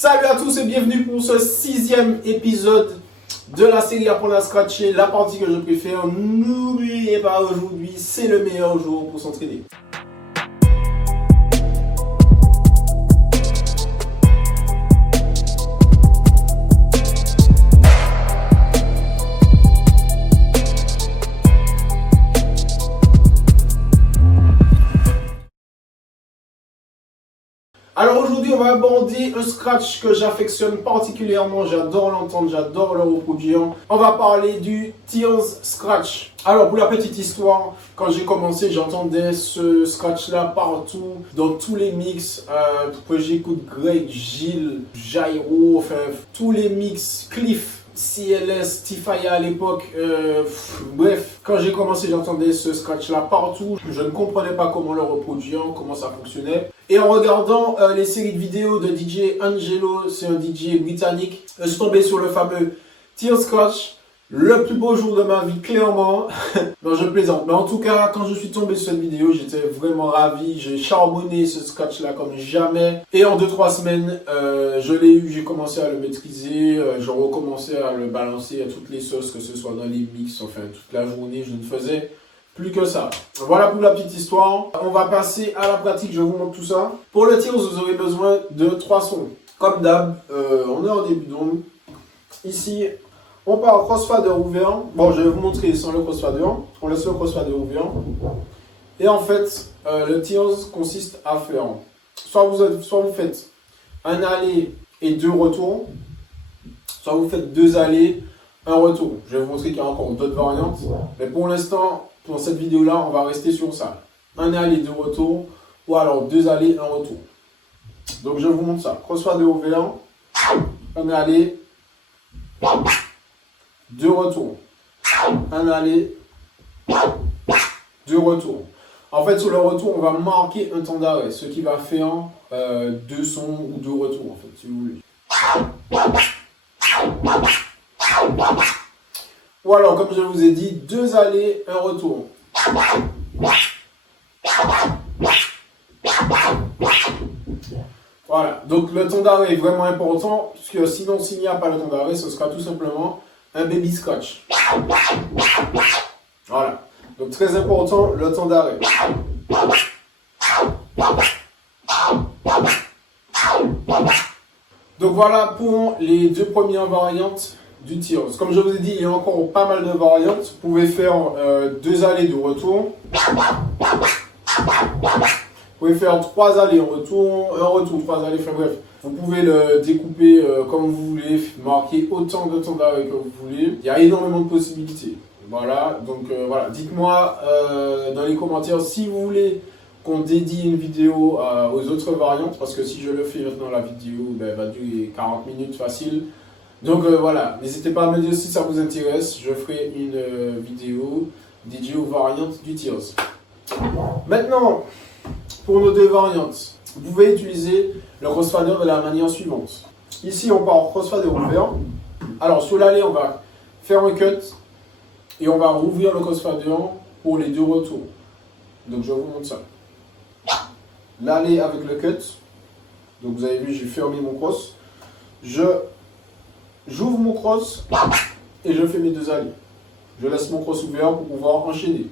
Salut à tous et bienvenue pour ce 6e épisode de la série Apprendre à scratcher, la partie que je préfère. N'oubliez pas, aujourd'hui c'est le meilleur jour pour s'entraîner. Alors aujourd'hui, on va aborder un scratch que j'affectionne particulièrement, j'adore l'entendre, j'adore le reproduire. On va parler du Tears Scratch. Alors pour la petite histoire, quand j'ai commencé, j'entendais ce scratch-là partout, dans tous les mix que j'écoute, Greg, Gilles, Jairo, enfin tous les mix, Cliff. CLS, Tifaya à l'époque, bref, quand j'ai commencé j'entendais ce scratch là partout, je ne comprenais pas comment le reproduire, comment ça fonctionnait. Et en regardant les séries de vidéos de DJ Angelo, c'est un DJ britannique, je suis tombé sur le fameux Tears Scratch. Le plus beau jour de ma vie, clairement. Non, je plaisante. Mais en tout cas, quand je suis tombé sur cette vidéo, j'étais vraiment ravi. J'ai charbonné ce scratch-là comme jamais. Et en 2-3 semaines, je l'ai eu. J'ai commencé à le maîtriser. Je recommençais à le balancer à toutes les sauces, que ce soit dans les mix. Enfin, toute la journée, je ne faisais plus que ça. Voilà pour la petite histoire. On va passer à la pratique. Je vous montre tout ça. Pour le tir, vous aurez besoin de 3 sons. Comme d'hab, on est en début d'onde. Ici, on part au crossfader ouvert. Bon, je vais vous montrer sans le crossfader. On laisse le crossfader ouvert. Et en fait, le tears consiste à faire soit vous faites un aller et 2 retours, soit vous faites 2 allers, 1 retour. Je vais vous montrer qu'il y a encore d'autres variantes. Mais pour l'instant, pour cette vidéo-là, on va rester sur ça. Un aller, 2 retours, ou alors 2 allers, 1 retour. Donc je vous montre ça. Crossfader ouvert, un aller, 2 retours, un aller, 2 retours. En fait, sur le retour, on va marquer un temps d'arrêt, ce qui va faire 2 sons ou 2 retours, en fait, si vous voulez. Ou alors, comme je vous ai dit, 2 allers, 1 retour. Voilà, donc le temps d'arrêt est vraiment important, puisque sinon, s'il n'y a pas le temps d'arrêt, ce sera tout simplement un baby scratch. Voilà. Donc très important, le temps d'arrêt. Donc voilà pour les 2 premières variantes du Tears. Comme je vous ai dit, il y a encore pas mal de variantes. Vous pouvez faire 2 allers de retour. Vous pouvez faire 3 allers en retour, 1 retour, 3 allers, enfin bref. Vous pouvez le découper comme vous voulez, marquer autant de temps d'arrêt que vous voulez. Il y a énormément de possibilités. Voilà, donc voilà. Dites-moi dans les commentaires si vous voulez qu'on dédie une vidéo aux autres variantes, parce que si je le fais maintenant, la vidéo va durer 40 minutes facile. Donc voilà, n'hésitez pas à me dire si ça vous intéresse. Je ferai une vidéo dédiée aux variantes du Tears. Maintenant, pour nos 2 variantes, vous pouvez utiliser le crossfader de la manière suivante. Ici, on part en crossfader ouvert. Alors, sur l'aller, on va faire un cut et on va rouvrir le crossfader pour les 2 retours. Donc, je vous montre ça. L'aller avec le cut. Donc, vous avez vu, j'ai fermé mon cross. J'ouvre mon cross et je fais mes 2 allers. Je laisse mon cross ouvert pour pouvoir enchaîner.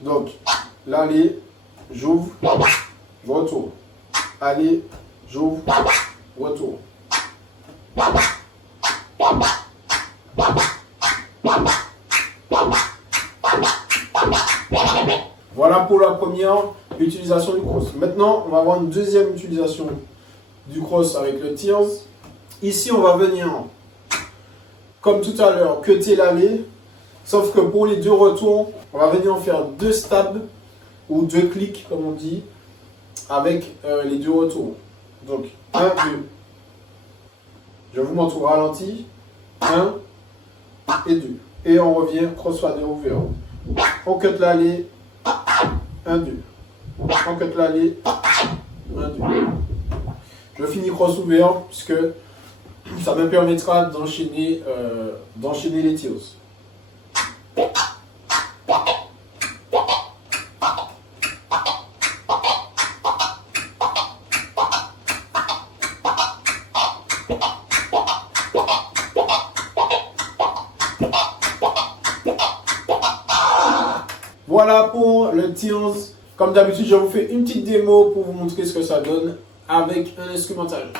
Donc, l'aller, j'ouvre, je retourne. Allez, j'ouvre, retour. Voilà pour la première utilisation du cross. Maintenant, on va avoir une deuxième utilisation du cross avec le Tears. Ici, on va venir, comme tout à l'heure, cutter l'aller. Sauf que pour les 2 retours, on va venir en faire 2 stabs ou 2 clics, comme on dit, avec les 2 retours. Donc, 1, 2. Je vous montre au ralenti. 1 et 2. Et on revient crossfader ouvert. On cut l'aller. 1, 2. On cut l'aller. 1, 2. Je finis cross ouvert, puisque ça me permettra d'enchaîner les tirs. Voilà pour le Tears. Comme d'habitude, je vous fais une petite démo pour vous montrer ce que ça donne avec un instrumental.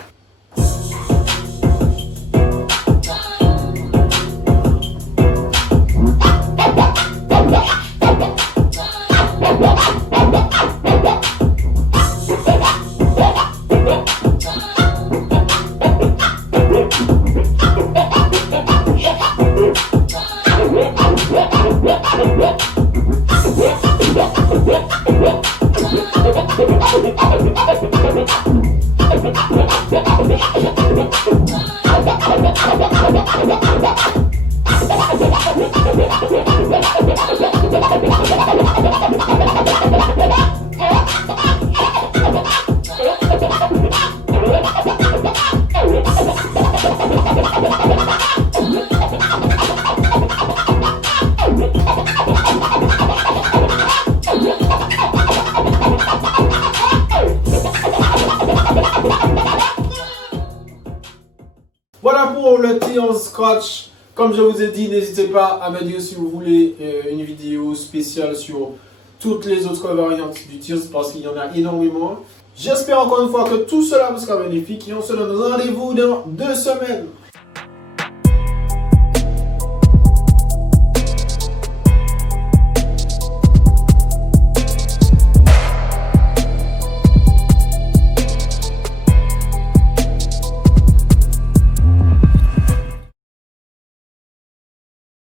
Voilà pour le Tears Scratch. Comme je vous ai dit, n'hésitez pas à me dire si vous voulez une vidéo spéciale sur toutes les autres variantes du Tears parce qu'il y en a énormément. J'espère encore une fois que tout cela vous sera bénéfique et on se donne rendez-vous dans 2 semaines.